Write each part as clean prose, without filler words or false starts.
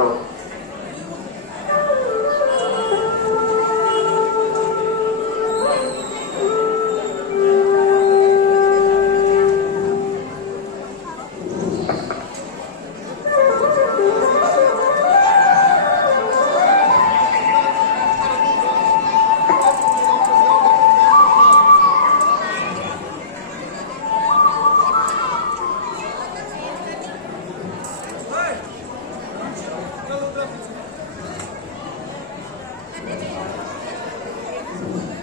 चलो।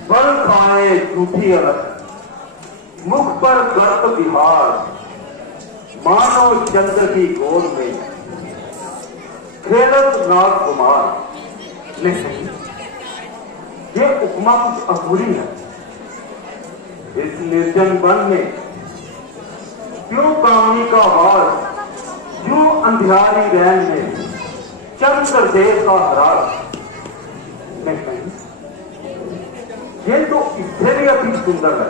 बल खाए झूठी अलग, मुख पर गर्त बिहार, मानो चंद्र की गोद में खेलत नाग कुमार। नहीं, ये उपमा कुछ अधूरी है। इस निर्जन वन में क्यों कामनी का वास, क्यों अंधियारी रैन में चंद्र देव का हरास। नहीं, ये तो इससे भी अधिक सुंदर है।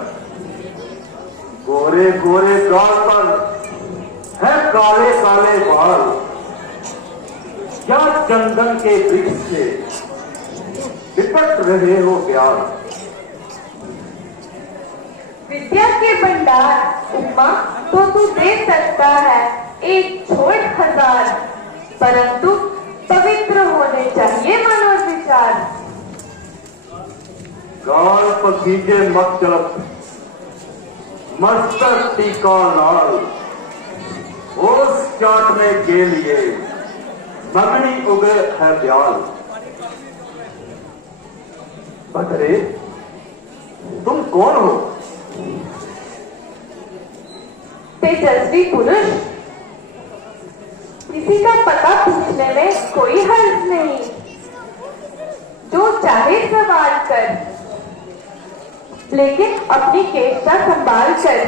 गोरे गोरे गाल पर है काले काले बाल, क्या चंदन के वृक्ष से लिपट रहे हो प्यार। विद्या के भंडार उपमा तो तू दे सकता है एक छोट हजार, परंतु पवित्र होने चाहिए मन और विचार। गाल पर खींचे मत चलत, मस्तक टीका लाल, ओस चाटने के लिए मगनी उगे है ब्याल। बदरे, तुम कौन हो? तेजस्वी पुरुष, किसी का पता पूछने में कोई हर्ज नहीं। जो चाहे सवाल कर, लेकिन अपनी केशता संभाल कर।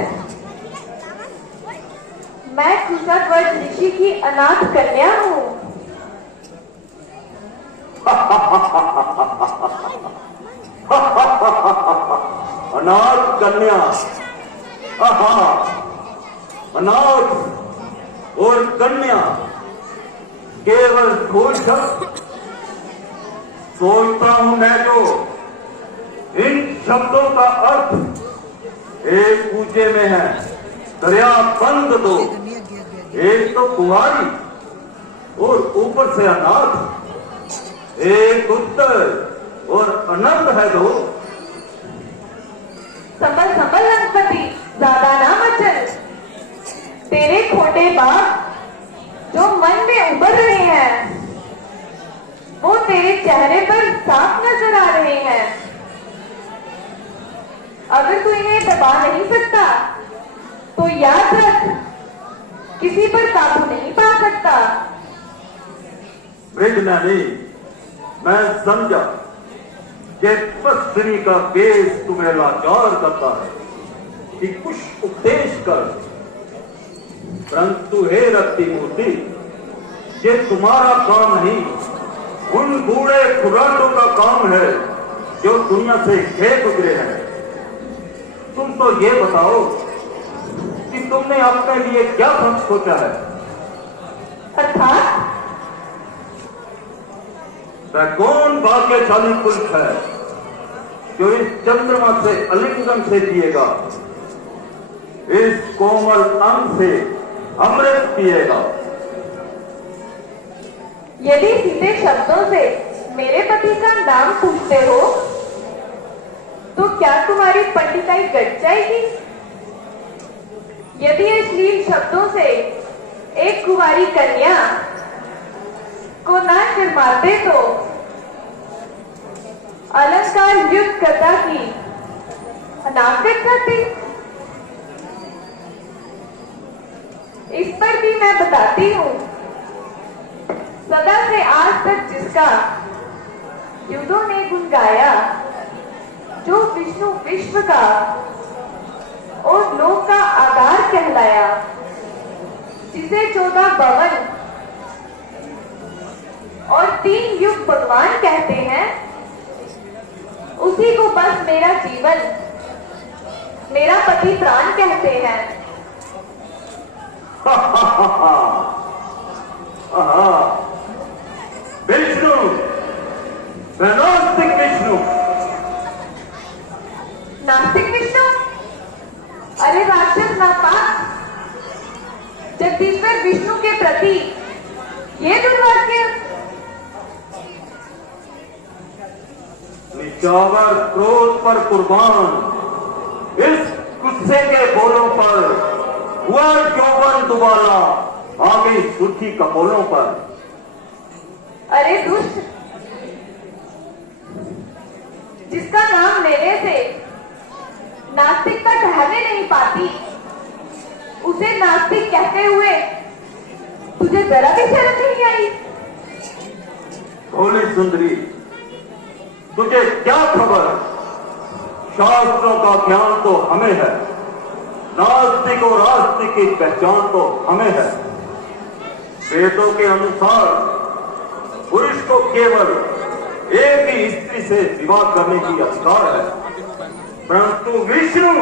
मैं कुशध्वज ऋषि की अनाथ कन्या हूँ। अनाथ कन्या, अनाथ और कन्या केवल दो शब्द सोचता हूं मैं। जो इन शब्दों का अर्थ एक ऊंचे में है दरिया बंद दो, एक तो कुंवारी और ऊपर से अनाथ, एक उत्तर और अनंत है दो। संभल संभल लंकपति, ज्यादा ना मचल। तेरे खोटे बाप जो मन में उभर रहे हैं, वो तेरे चेहरे पर साफ नजर आ रहे हैं। अगर तू इन्हें दबा नहीं सकता तो याद रख, किसी पर काबू नहीं पा सकता। नहीं, मैं समझा कि पत्नी का केस तुम्हें लाचार करता है कि कुछ उपदेश कर, परंतु हे रक्ति मूर्ति, ये तुम्हारा काम नहीं, उन बूढ़े खुराटों का काम है जो दुनिया से खेत उतरे हैं। तुम तो ये बताओ कि तुमने अपने लिए क्या फर्क सोचा है? अर्थात वह कौन भाग्यशाली पुरुष है जो इस चंद्रमा से आलिंगन से जिएगा, इस कोमल अंग से अमृत पिएगा। यदि सीधे शब्दों से मेरे पति का नाम पूछते हो तो क्या तुम्हारी पंडिताई कट जाएगी? यदि अश्लील शब्दों से एक कुंवारी कन्या को ना शर्माते तो अलंकार युक्त कथा की अनाकट करती। इस पर भी मैं बताती हूँ, सदा से आज तक जिसका युद्धों ने गुण गाया, जो विष्णु विश्व का और लोक का आधार कहलाया, जिसे 14 भवन और 3 युग भगवान कहते हैं, उसी को बस मेरा जीवन, मेरा पति प्राण कहते हैं। मैं नास्तिक विष्णु। नास्तिक विष्णु? अरे राक्षस नापाक, जगदीश्वर विष्णु के प्रति ये दुर्वाक्य। निशावर क्रोध पर कुर्बान, इस गुस्से के बोलों पर हुआ यौवन दुबारा, आ गई सुर्खी कपोलों पर। अरे दुष्ट, जिसका नाम लेने से नास्तिकता ठहरने नहीं पाती, उसे नास्तिक कहते हुए तुझे जरा भी शर्म नहीं आई? भोली सुंदरी, तुझे क्या खबर? शास्त्रों का ज्ञान तो हमें है, नास्तिक और आस्तिक की पहचान तो हमें है। वेदों के अनुसार पुरुष को केवल एक ही स्त्री से विवाह करने की अधिकार है, परंतु विष्णु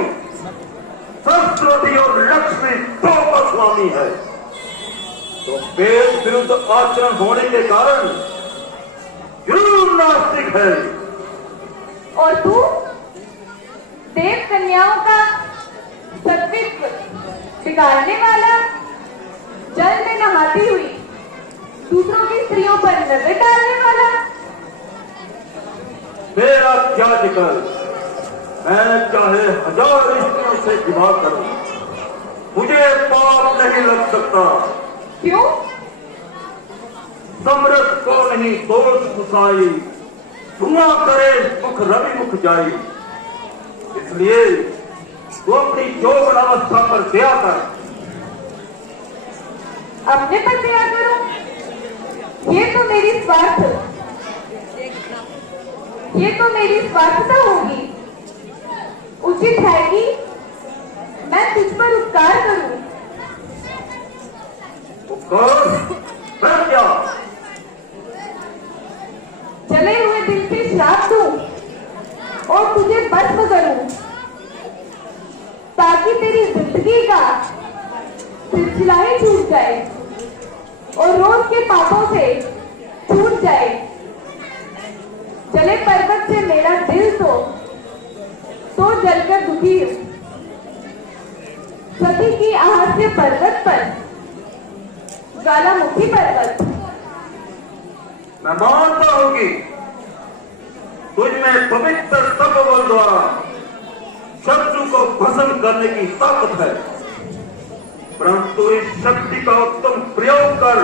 सरस्वती और लक्ष्मी दो का स्वामी है। तो वेद विरुद्ध आचरण होने के कारण जरूर नास्तिक है। और तू देव कन्याओं का सत्वित्व बिगाड़ने वाला, जल में नहाती हुई दूसरों की स्त्रियों पर नजर डालने वाला। मेरा क्या जिक्र, मैं चाहे 1000 स्त्रियों से विवाह करूं, मुझे पाप नहीं लग सकता। क्यों? समरथ को नहीं दोष घुसाई, धुआं करे मुख रवि मुख जाई। इसलिए तू अपनी यौवन अवस्था पर दया कर। अपने पर दया करूं? ये तो मेरी स्वार्थता होगी। उचित है कि मैं तुझ पर उपकार करूं। उपकार? मैं क्या? जले हुए दिल से श्राप दूं और तुझे भस्म करूं, ताकि तेरी जिंदगी का सिलसिला ही छूट जाए और रोज के पापों से छूट जाए। जले पर्वत से मेरा दिल तो जलकर दुखी हूं। सती की आहस्य पर्वत पर ज्वालामुखी पर्वत। मैं मानता हूं कि तुझ में पवित्र तपोबल द्वारा शत्रु को भस्म करने की ताकत है, परंतु इस शक्ति का उत्तम प्रयोग कर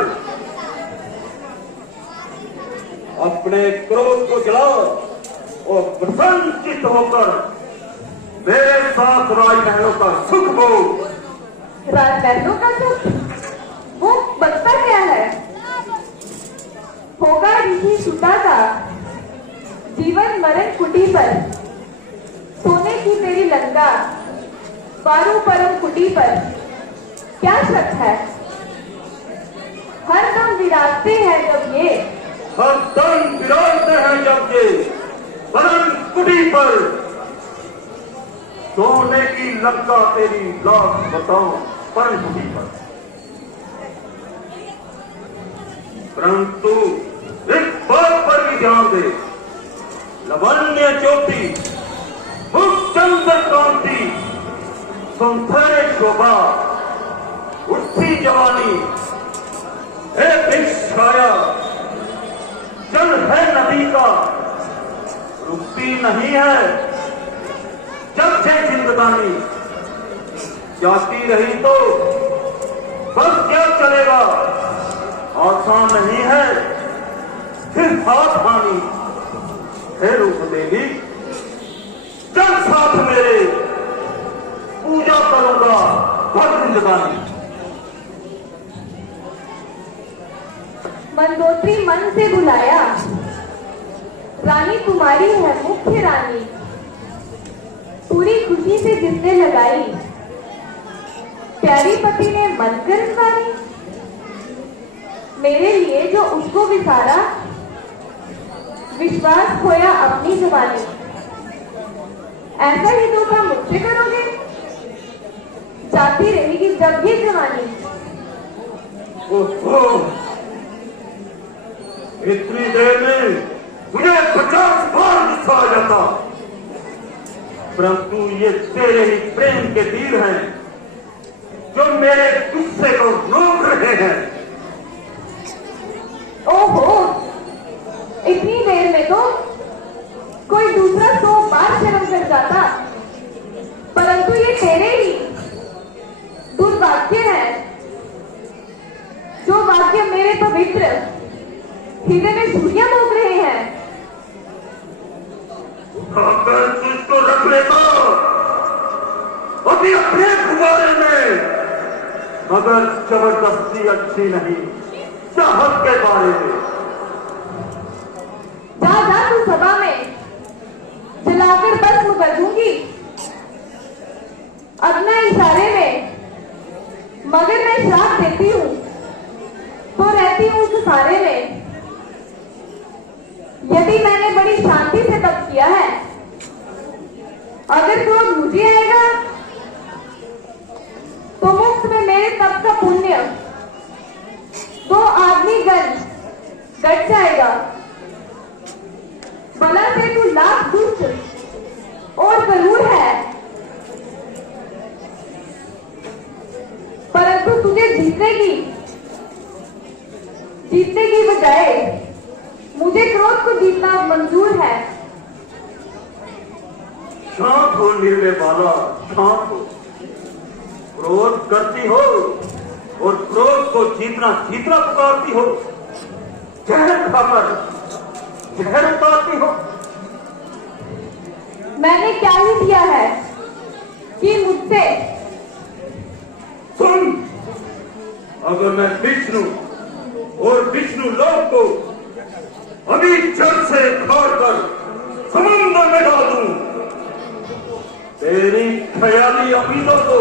अपने क्रोध को जलाओ और प्रसन्नचित्त होकर मेरे साथ राजमहलों का सुख भोग। राजमहलों का सुख? वो बचता क्या है? होगा ऋषि सुता का जीवन मरण कुटी पर, सोने की तेरी लंका पारू परम कुटी पर क्या शक है? हर दम विराजते हैं जब ये, हर दम विराजते हैं जब ये परम कुटी पर, सोने की लंका तेरी लाख बताओ परम कुटी पर। परंतु एक बात पर भी ध्यान दे, लवण्य ज्योति, मुख चंद्र कांति, सौंदर्य शोभा, उठती जवानी, है भिक्षाया, जल है नदी का, रुकती नहीं है जब से जिंदगानी। जाती रही तो बस क्या चलेगा, आसान नहीं है फिर सावधानी। हे रूप देवी, चल साथ मेरे, पूजा करूंगा हर जिंदगानी। मंदोत्री मन से बुलाया, रानी तुम्हारी है मुख्य रानी, पूरी खुशी से जिसने लगाई, प्यारी पति ने मन कर वारी। मेरे लिए जो उसको विसारा, विश्वास खोया अपनी जवानी। ऐसा ही धोखा मुझसे करोगे, जाती रहेगी जब ये जवानी। ओहो, इतनी देर में मुझे 50 बार गुस्सा आ जाता, परंतु ये तेरे ही प्रेम के तीर हैं जो मेरे गुस्से को रोक रहे हैं। ओहो, इतनी देर में तो कोई दूसरा 100 बार शर्म कर जाता, परंतु ये तेरे ही दुर्वाक्य हैं, जो वाक्य मेरे पवित्र हृदय में छुरियां भोंक रहे हैं। अगर तू इसको रख लेता अभी अपने गुब्बारे में, मगर जबरदस्ती अच्छी नहीं, चाहत के बारे में। जा जा तू सभा में जलाकर भस्म कर दूंगी, अपना इशारे में। मगर मैं श्राप देती हूँ तो रहती हूँ उस सारे में। यदि मैंने बड़ी शांति से तप किया है, अगर क्रोध मुझे आएगा तो मुफ्त में मेरे तप का पुण्य 2 आदमी गण घट जाएगा। भला से तू लाख दुष्ट और जरूर है, परंतु तुझे जीतने की बजाय मुझे क्रोध को जीतना मंजूर है। शांत हो निर्णय वाला, शांत हो। क्रोध करती हो और क्रोध को जीतना पुकारती हो। जहर खाकर जहर उतारती हो। मैंने क्या ही किया है कि मुझसे? सुन, अगर मैं विष्णु और विष्णु लोक को अभी जड़ से उखाड़कर समुद्र में डाल दूं, तेरी ख्याली अमीरों को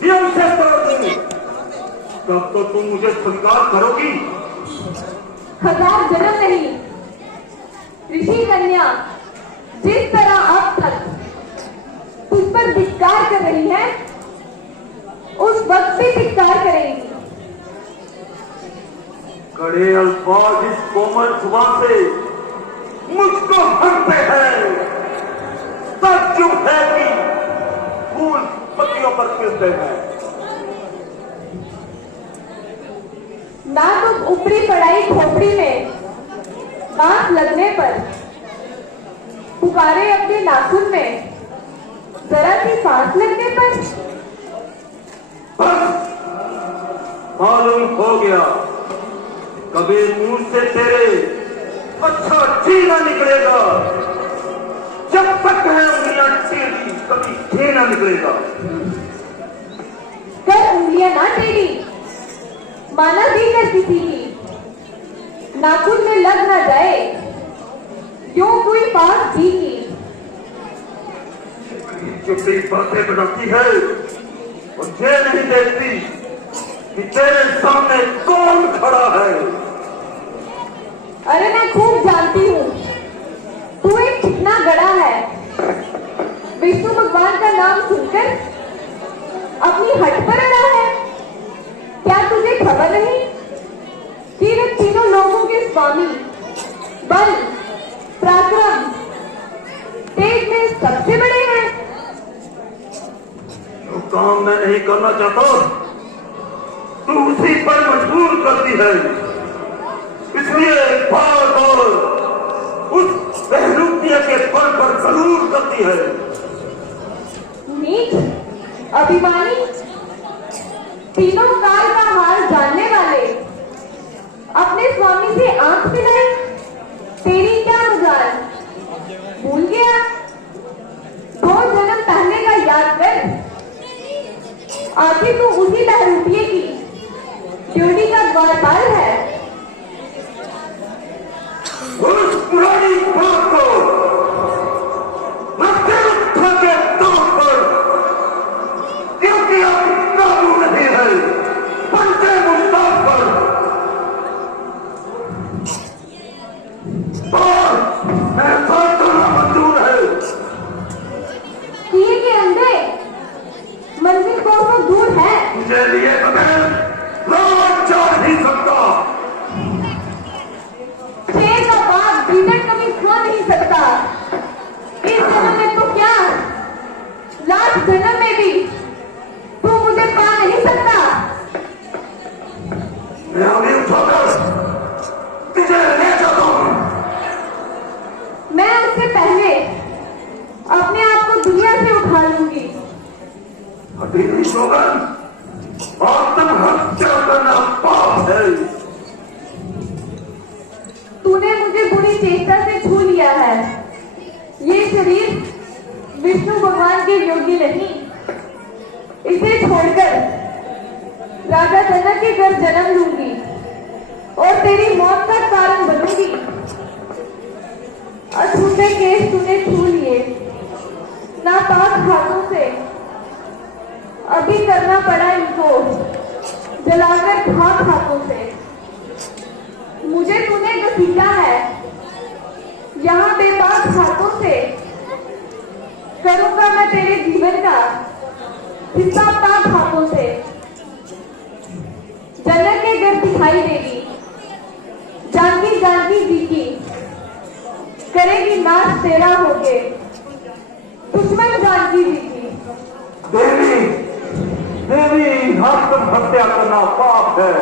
दिल से तोड़ दूं, तब तो तुम मुझे स्वीकार करोगी। 1000 जन्म नहीं, ऋषि कन्या जिस तरह अब तक तुझ पर धिक्कार कर रही है, उस वक्त भी धिक्कार करेगी। कड़े अल्फाज इस कोमल जुबान से मुझको भरते हैं। ताज्जुब है कि फूल पत्तियों पर खिलते हैं। ना तो ऊपरी पढ़ाई खोपड़ी में दांत लगने पर पुकारे अपने नाखून में जरा सी सांस लगने पर। बस मालूम हो गया, कभी मुंह से तेरे अच्छा जीना निकलेगा। जब तक है उंगलियां टेढ़ी, कभी जीना निकलेगा। कर उंगलियां ना टेढ़ी, माना दी कर किसी की नाखून में लग ना जाए, क्यों कोई पास जी की। चुप्पी बातें बनाती है और ये नहीं देखती कि तेरे सामने कौन खड़ा है। अरे मैं खूब जानती हूँ, तू एक चिकना गड़ा है। विष्णु भगवान का नाम सुनकर अपनी हट पर अड़ा है। क्या तुझे खबर नहीं कि वे तीनों लोगों के स्वामी, बल, पराक्रम, तेज में सबसे बड़े हैं? जो काम मैं नहीं करना चाहता तू उसी पर मजबूर करती है, इसलिए बार बार उस बहरूपिया के बल पर जरूर करती है। नीच, अभिमानी, तीनों काल का हाल जानने वाले, अपने स्वामी से आंख मिलाए, तेरी क्या मजाल? भूल गया 2 जन्म पहले का याद कर। आखिर तू उसी बहरूपिये की ड्यूटी का द्वारपाल है। उस पुरानी बात को रखते के तौर पर, क्योंकि अब काबू नहीं है पंचे मुल्तान पर। और ऐसा करना मंजूर है। किए के अंधे मंजिल को दूर है। मुझे लिए बगैर लौट जा नहीं सकता। विष्णु भगवान के योग्य नहीं। इसे छोड़कर राजा जनक के घर जन्म लूंगी और तेरी मौत का कारण बनूंगी। अछूते केस तूने छू लिए नापाक हाथों से, अभी करना पड़ा इनको जलाकर खाक हाथों से। मुझे तूने घसीटा है यहाँ बेबाक हाथों से, करूंगा मैं तेरे जीवन का हिस्सा पाक हाथों से। जनक के घर दिखाई देगी जानकी जानकी जी की, करेगी नाश तेरा होके दुश्मन जानकी जी की। देवी देवी, हत्या करना पाप है।